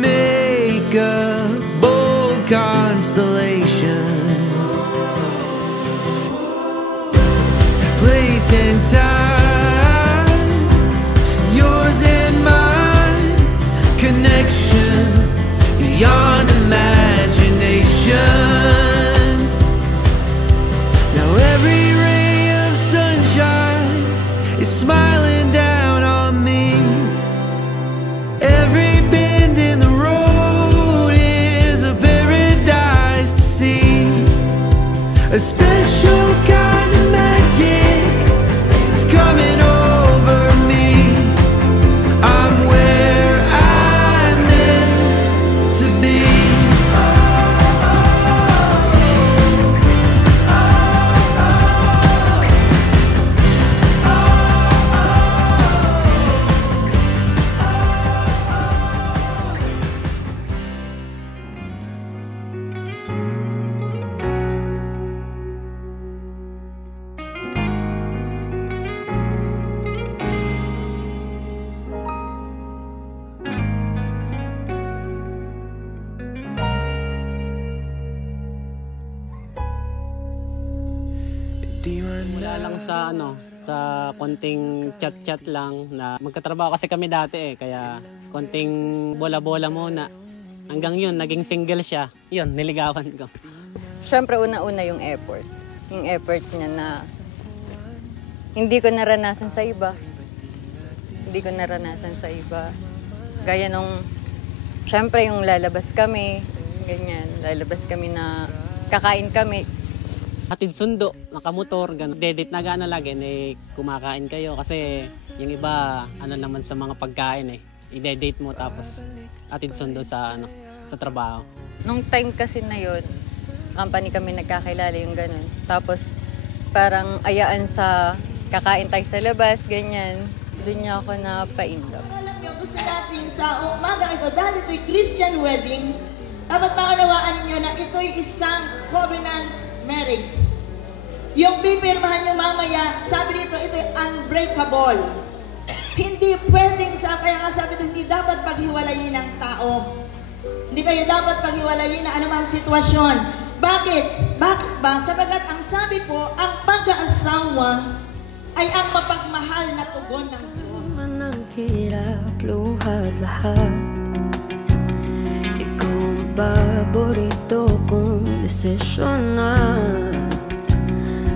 make a bold constellation. Place and time, yours and mine, connection beyond imagination. Now every ray of sunshine is smiling down on me. Every bend in the road is a paradise to see. A special kind of magic is coming over me. I'm where I'm meant to be. Wala lang sa sa konting chat-chat lang na magkatrabaho kasi kami dati kaya konting bola-bola muna. Hanggang yun, naging single siya. Yun, niligawan ko. Siyempre una-una yung effort. Yung effort niya na hindi ko naranasan sa iba. Hindi ko naranasan sa iba. Gaya nung, siyempre yung lalabas kami, ganyan, lalabas kami na kakain kami. Hatid sundo, nakamotor, gano'n. Dedit na gano'n lagi, kumakain kayo. Kasi yung iba, naman sa mga pagkain i-date mo tapos hatid sundo sa, sa trabaho. Nung time kasi na yun, company kami nagkakilala yung gano'n. Tapos parang ayaan sa kakain tayo sa labas, ganyan. Doon niya ako napaindap. Alam niyo, gusto natin sa umaga ito, dahil ito'y Christian wedding, dapat maunawaan niyo na ito'y isang covenant marriage. Yung pipirmahan nyo mamaya, sabi dito, ito'y unbreakable. Hindi pwedeng kaya nga sabi dito, hindi dapat paghiwalayin ng tao. Hindi kayo dapat paghiwalayin na anumang sitwasyon. Bakit? Bakit ba? Sabagat ang sabi po, ang pag-aasawa ay ang mapagmahal na tugon ng Diyos. Manang hirap, luhat lahat. Ikaw ang paborito kong desisyon na.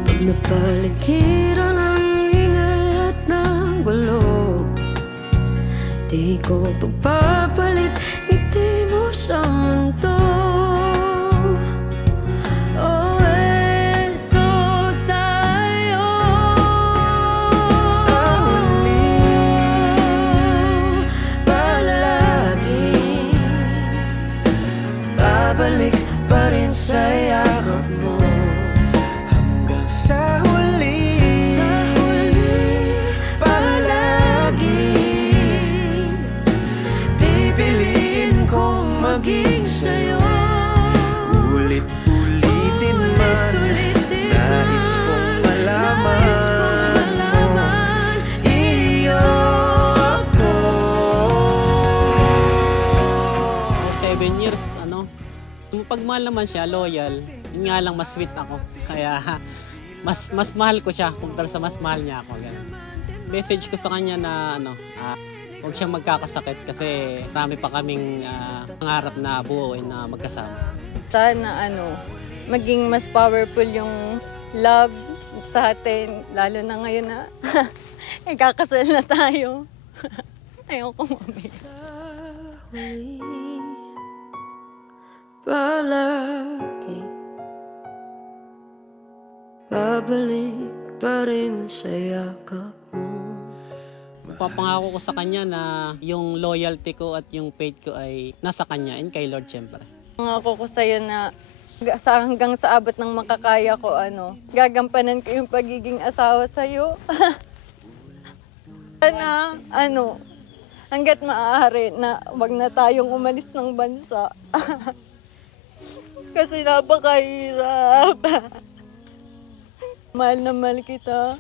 Pag napaligiran ang ingay at ng gulo, di ko pagpapalit, ngiti mo sa mundo. Oh, eto tayo. Sa huli, palagi babalik pa rin sa yakap mo. Hanggang sa huli, palagi pipiliin kong maging sa'yo. Ulit-ulitin man, nais kong malaman mo, iyo ako. 7 years, pagmahal naman siya, loyal. Yun nga lang, mas sweet ako. Kaya, mas mahal ko siya kumpara sa mas mahal niya ako. Ganun. Message ko sa kanya na, huwag siyang magkakasakit kasi marami pa kaming pangarap na buuin na magkasama. Sana, maging mas powerful yung love sa atin, lalo na ngayon na ikakasal na tayo. Ayoko umiyak. Palagi babalik pa rin sa yakap mo. Papangako ko sa kanya na yung loyalty ko at yung faith ko ay nasa kanya and kay Lord siyempre. Pangako ko sa'yo na hanggang sa abot ng makakaya ko, gagampanan ko yung pagiging asawa sa'yo. Sana, hanggat maaari na wag na tayong umalis ng bansa. Kasi napakahirap. Mahal na mahal kita.